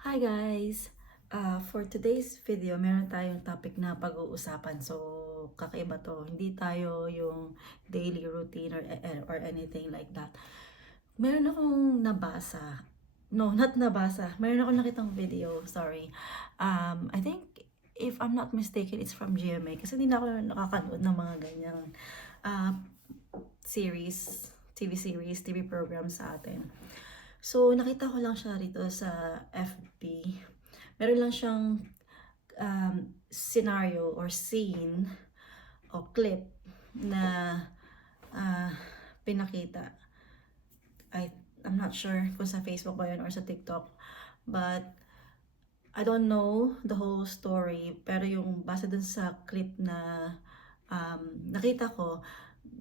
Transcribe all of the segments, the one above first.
Hi guys! For today's video, meron tayong topic na pag-uusapan. So, kakaiba to. Hindi tayo yung daily routine or anything like that. Meron akong nabasa. No, not nabasa. Meron akong nakitang video. Sorry. I think, if I'm not mistaken, it's from GMA. Kasi hindi na ako nakakanood ng mga ganyang uh, TV series, TV programs sa atin. So, nakita ko lang siya rito sa FB. Meron lang siyang scenario or scene o clip na ah, pinakita. I'm not sure kung sa Facebook ba yun or sa TikTok. But, I don't know the whole story. Pero yung base dun sa clip na nakita ko,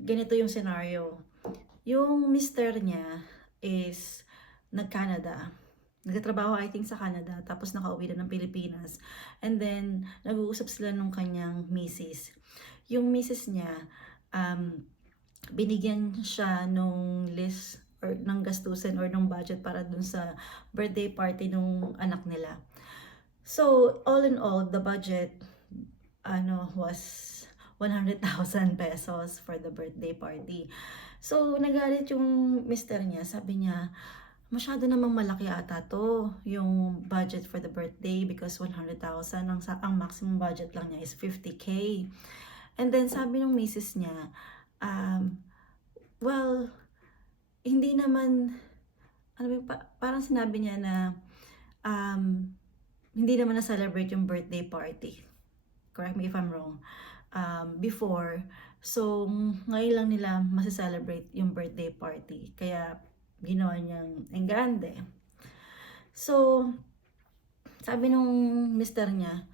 ganito yung scenario. Yung mister niya is nag-Canada. Nagtatrabaho I think sa Canada, tapos nakauwi na ng Pilipinas. And then, nag-uusap sila nung kanyang misis. Yung misis niya, binigyan siya nung list or ng gastusin or ng budget para dun sa birthday party nung anak nila. So, all in all, the budget was 100,000 pesos for the birthday party. So, nagalit yung mister niya. Sabi niya, masyado namang malaki ata to, yung budget for the birthday because 100,000, ang maximum budget lang niya is 50K. And then, sabi ng misis niya, well, hindi naman, parang sinabi niya na, hindi naman na-celebrate yung birthday party. Correct me if I'm wrong. Before, so ngayon lang nila masicelebrate yung birthday party. Kaya ginawa niyang en grande. So, sabi nung mister niya,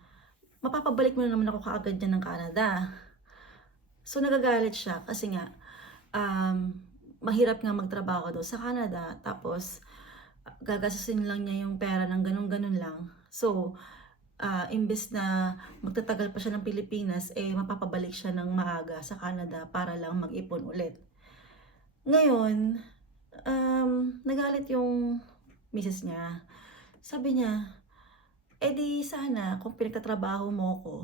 mapapabalik mo na naman ako kaagad dyan ng Canada. So, nagagalit siya kasi nga, mahirap nga magtrabaho daw sa Canada. Tapos, gagastusin lang niya yung pera ng ganun-ganun lang. So, imbes na magtatagal pa siya ng Pilipinas, mapapabalik siya ng maaga sa Canada para lang mag-ipon ulit. Ngayon, nagalit yung misis niya. Sabi niya, di sana kung pinagtatrabaho mo ko,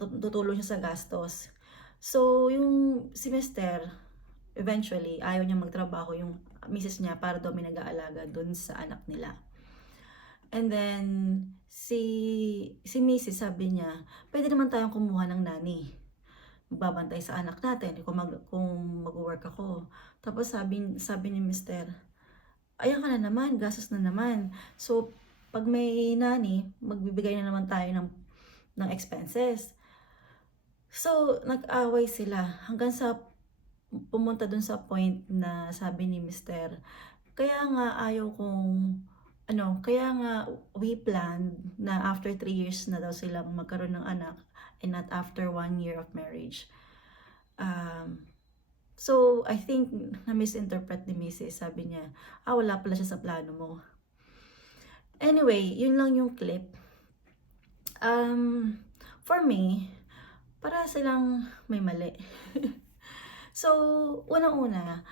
tutulong siya sa gastos. So, yung si Mister, eventually, ayaw niya magtrabaho yung misis niya para daw may nag-aalaga dun sa anak nila. And then, si Mrs. sabi niya, pwede naman tayong kumuha ng nanny. Magbabantay sa anak natin kung mag-work ako. Tapos sabi ni Mr., ayan ka na naman, gastos na naman. So, pag may nanny, magbibigay na naman tayo ng expenses. So, nag-away sila hanggang sa pumunta dun sa point na sabi ni Mr., kaya nga we planned na after 3 years na daw silang magkaroon ng anak and not after 1 year of marriage. So, I think na-misinterpret ni Mrs. Sabi niya, wala pala siya sa plano mo. Anyway, yun lang yung clip. For me, para silang may mali. So, unang-una,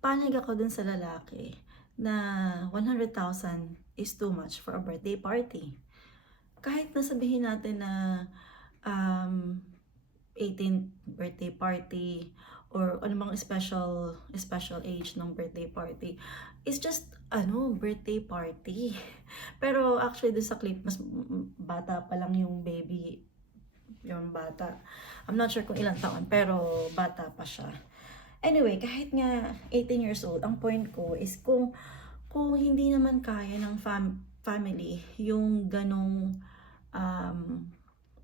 panig ako dun sa lalaki na 100,000 is too much for a birthday party. Kahit nasabihin natin na 18th birthday party or anumang special age ng birthday party, is just birthday party. Pero actually doon sa clip, mas bata pa lang yung baby, yung bata. I'm not sure kung ilang taon, pero bata pa siya. Anyway, kahit nga 18 years old, ang point ko is kung hindi naman kaya ng family yung ganong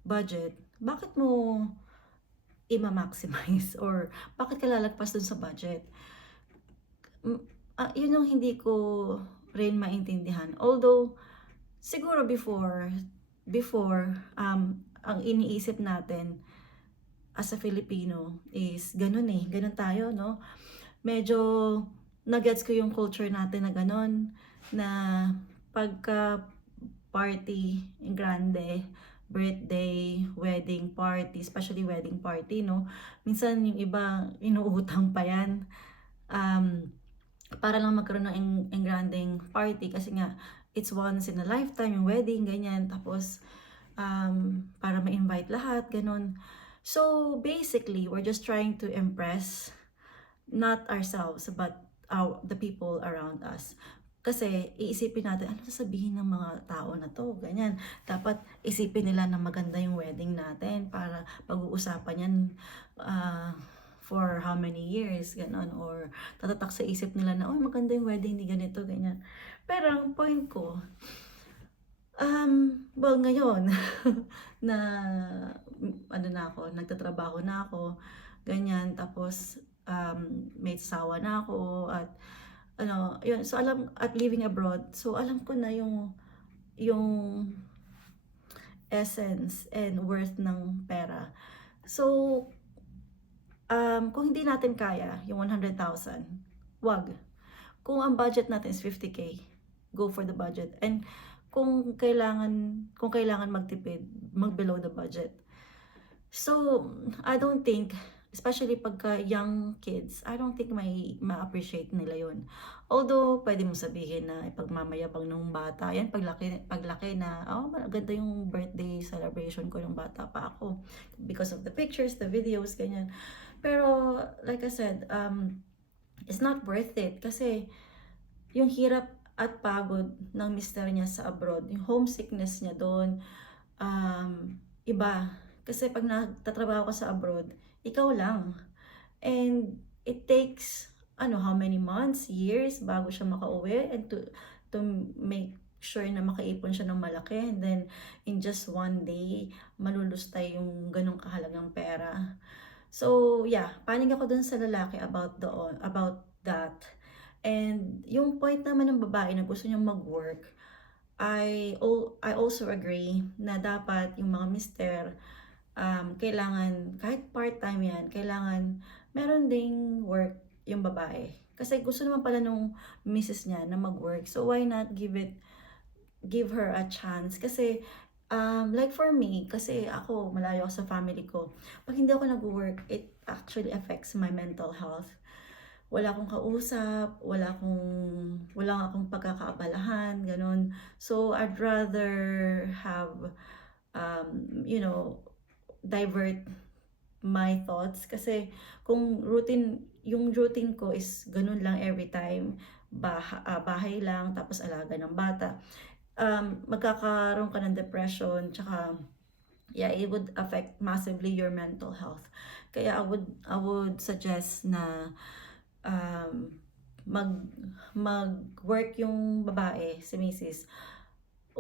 budget, bakit mo i-maximize or bakit ka lalagpas dun sa budget? Yun yung hindi ko rin maintindihan. Although, siguro before, ang iniisip natin as a Filipino is ganun tayo, no? Medyo nagets ko yung culture natin na ganun, na pagka party, grande, birthday, wedding party, especially wedding party, no? Minsan yung iba, inuutang pa yan. para lang magkaroon ng engrandeng party kasi nga it's once in a lifetime yung wedding, ganyan. Tapos para ma-invite lahat, ganun. So basically, we're just trying to impress not ourselves but the people around us. Kasi iisipin natin, ano sasabihin ng mga tao na to, ganyan. Dapat isipin nila na maganda yung wedding natin para pag-uusapan yan uh, for how many years, ganon. Or tatatak sa isip nila na, oh maganda yung wedding ni ganito, ganyan. Pero ang point ko, well ngayon, na ano na ako, nagtatrabaho na ako, ganyan. Tapos may asawa na ako at ano, yun. So alam, at living abroad, so alam ko na yung essence and worth ng pera. So kung hindi natin kaya yung 100,000, wag. Kung ang budget natin is 50K, go for the budget. And kung kailangan magtipid, mag below the budget. So, I don't think, especially pagka young kids, I don't think may ma-appreciate nila yon. Although, pwede mo sabihin na ipagmamayabang ng bata, yan, paglaki na, oh, maganda yung birthday celebration ko nung bata pa ako. Because of the pictures, the videos, ganyan. Pero, like I said, it's not worth it. Kasi, yung hirap at pagod ng mister niya sa abroad, yung homesickness niya doon, iba. Kasi pag nagtatrabaho ka sa abroad, ikaw lang. And it takes, how many months, years, bago siya makauwi and to make sure na makaipon siya ng malaki. And then, in just one day, malulustay yung ganong kahalagang pera. So, yeah, panig ako dun sa lalaki about that. And yung point naman ng babae na gusto niyang mag-work, I also agree na dapat yung mga mister, kailangan, kahit part-time yan, kailangan meron ding work yung babae. Kasi gusto naman pala nung misis niya na mag-work. So why not give her a chance? Kasi like for me, kasi ako, malayo ako sa family ko. Pag hindi ako nag-work, it actually affects my mental health. Wala akong kausap, wala akong pagkakaabalahan, ganun. So I'd rather have, divert my thoughts. Kasi kung yung routine ko is ganun lang every time, bahay lang, tapos alaga ng bata, magkakaroon ka ng depression, tsaka yeah, it would affect massively your mental health. Kaya I would suggest na mag-work yung babae, si Mrs.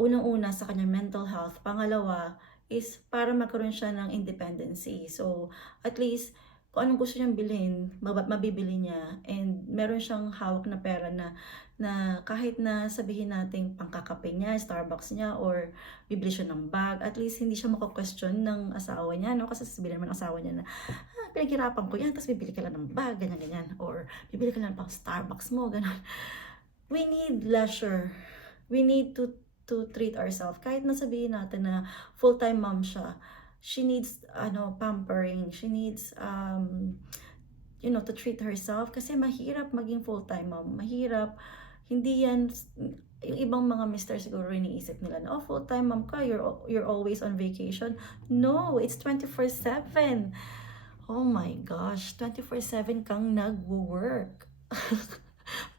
Unang-una sa kanyang mental health. Pangalawa is para magkaroon siya ng independency. So, at least, kung anong gusto niyang bilhin, mabibili niya. And meron siyang hawak na pera na kahit na sabihin natin pangkakape niya, Starbucks niya, or bibili siya ng bag, at least hindi siya mako-question ng asawa niya, no? Kasi sabihin naman ng asawa niya na, pinaghirapan ko yan, tapos bibili ka lang ng bag, ganyan-ganyan, or bibili ka lang pang Starbucks mo, ganyan. We need leisure. We need to treat ourselves. Kahit nasabihin natin na full-time mom siya, she needs pampering. She needs to treat herself kasi mahirap maging full-time mom. Mahirap. Hindi yan yung ibang mga mister siguro iniisip nila na, oh, full-time mom ka, you're always on vacation. No, it's 24/7. Oh my gosh, 24/7 kang nagwo-work.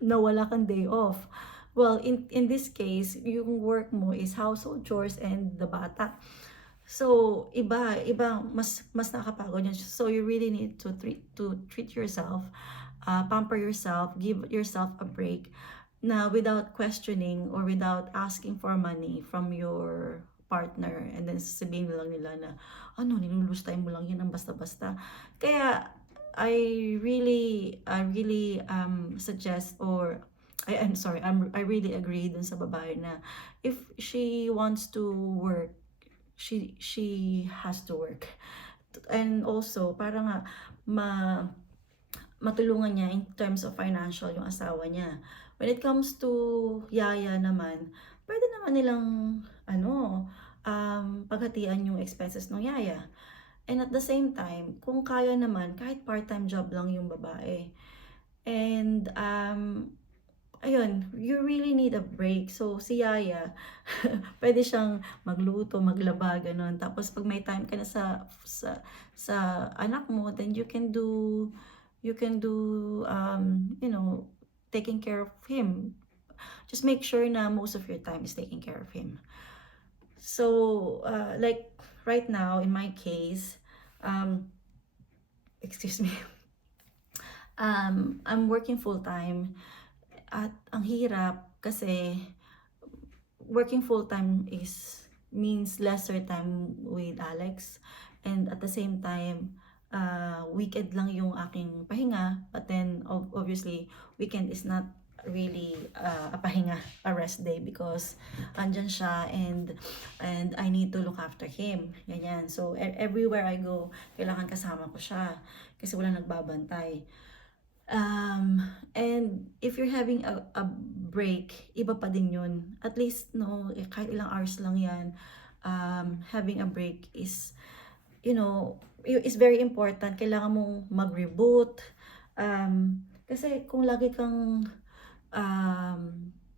Na wala kang day off. Well, in this case, yung work mo is household chores and the bata. So, iba mas nakakapagod yun. So, you really need to treat yourself, pamper yourself, give yourself a break na without questioning or without asking for money from your partner, and then sabihin lang nila na nilulustay mo lang yan ng basta-basta. Kaya I really suggest, or I really agree dun sa babae na if she wants to work, she has to work. And also, para nga matulungan niya in terms of financial yung asawa niya. When it comes to yaya naman, pwede naman nilang paghatian yung expenses ng yaya. And at the same time, kung kaya naman, kahit part-time job lang yung babae. And ayun, you really need a break. So, si Yaya, pwede siyang magluto, maglaba, gano'n. Tapos 'pag may time ka na sa anak mo, then you can do, taking care of him. Just make sure na most of your time is taking care of him. So, like right now, in my case, um, excuse me, I'm working full time at ang hirap kasi working full time means lesser time with Alex, and at the same time, weekend lang yung aking pahinga, but then obviously weekend is not really a pahinga, a rest day, because andyan siya, and I need to look after him, ganyan. So everywhere I go, kailangan kasama ko siya kasi walang nagbabantay. And if you're having a break, iba pa din yun. At least, no, kahit ilang hours lang yan, having a break is very important. Kailangan mong mag-reboot. Kasi kung lagi kang um,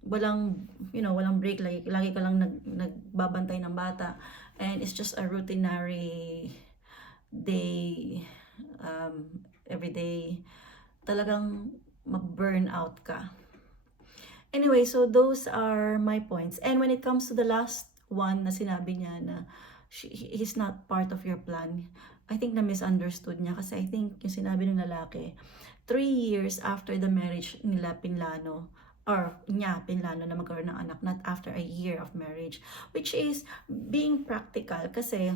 walang break, lagi ka lang nagbabantay ng bata, and it's just a routinary day, every day, talagang mag-burn out ka. Anyway, so those are my points. And when it comes to the last one na sinabi niya na he's not part of your plan, I think na misunderstood niya, kasi I think yung sinabi ng lalaki, 3 years after the marriage nila Pinlano, na magkaroon ng anak, not after a year of marriage, which is being practical. Kasi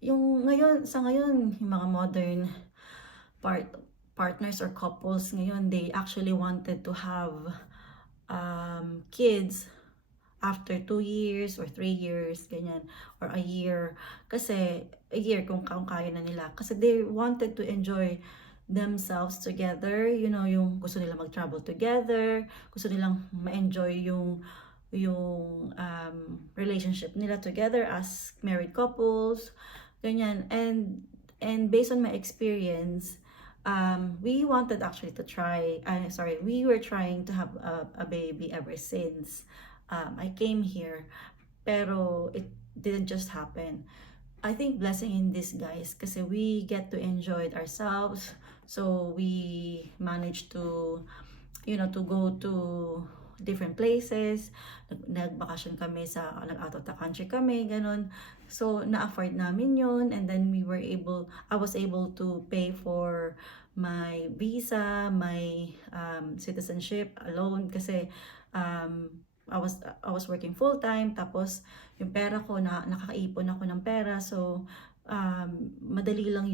yung ngayon, yung mga modern partners or couples ngayon, they actually wanted to have kids after 2 years or 3 years, ganyan, or a year. Kasi a year kung kaya na nila, kasi they wanted to enjoy themselves together, yung gusto nila mag-travel together, gusto nilang ma-enjoy yung relationship nila together as married couples, ganyan. And based on my experience, we wanted actually to we were trying to have a baby ever since I came here, pero it didn't just happen. I think blessing in disguise, kasi we get to enjoy it ourselves. So we managed to go to different places. Nagbakasyon kami nag-out of the country kami, ganun. So na-afford namin yun, and then I was able to pay for my visa, my citizenship alone, kasi I was working full time, tapos yung pera ko, nakakaipon ako ng pera, so madali lang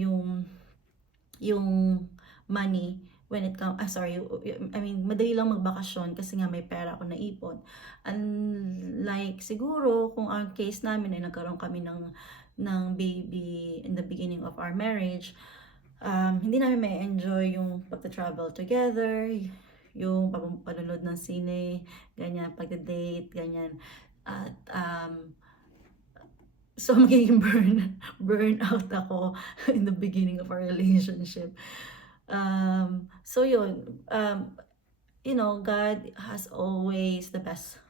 yung money when it comes, madali lang magbakasyon kasi nga may pera ako naipon. Unlike siguro kung ang case namin ay nagkaroon kami ng baby in the beginning of our marriage, hindi namin may enjoy yung pagta-travel together, yung panunod ng sine, ganyan, pagda-date, ganyan. At so magiging burn out ako in the beginning of our relationship. So yun, God has always the best,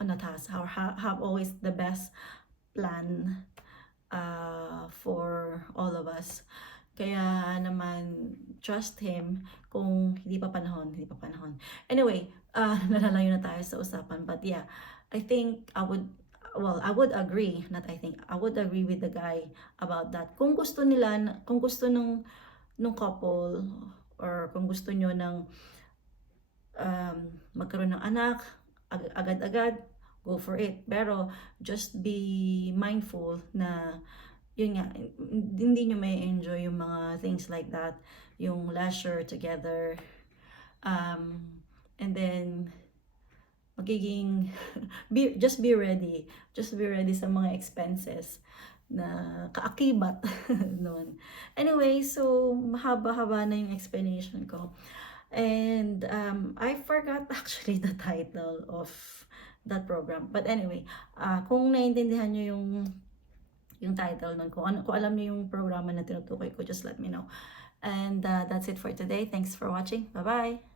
not has, have always the best plan for all of us. Kaya naman, trust Him. Kung hindi pa panahon. Anyway, nalalayo na tayo sa usapan. But yeah, I think I would agree, not I think, I would agree with the guy about that. Kung gusto nung couple, or kung gusto nyo ng magkaroon ng anak, agad-agad, go for it. Pero just be mindful na yun nga, hindi nyo may enjoy yung mga things like that, yung leisure together, and then magiging just be ready sa mga expenses na kaakibat noon. Anyway, so mahaba-haba na yung explanation ko, and I forgot actually the title of that program, but anyway, kung naiintindihan nyo yung title nun, kung alam niyo yung programa na tinutukoy ko, just let me know. And that's it for today. Thanks for watching. Bye-bye!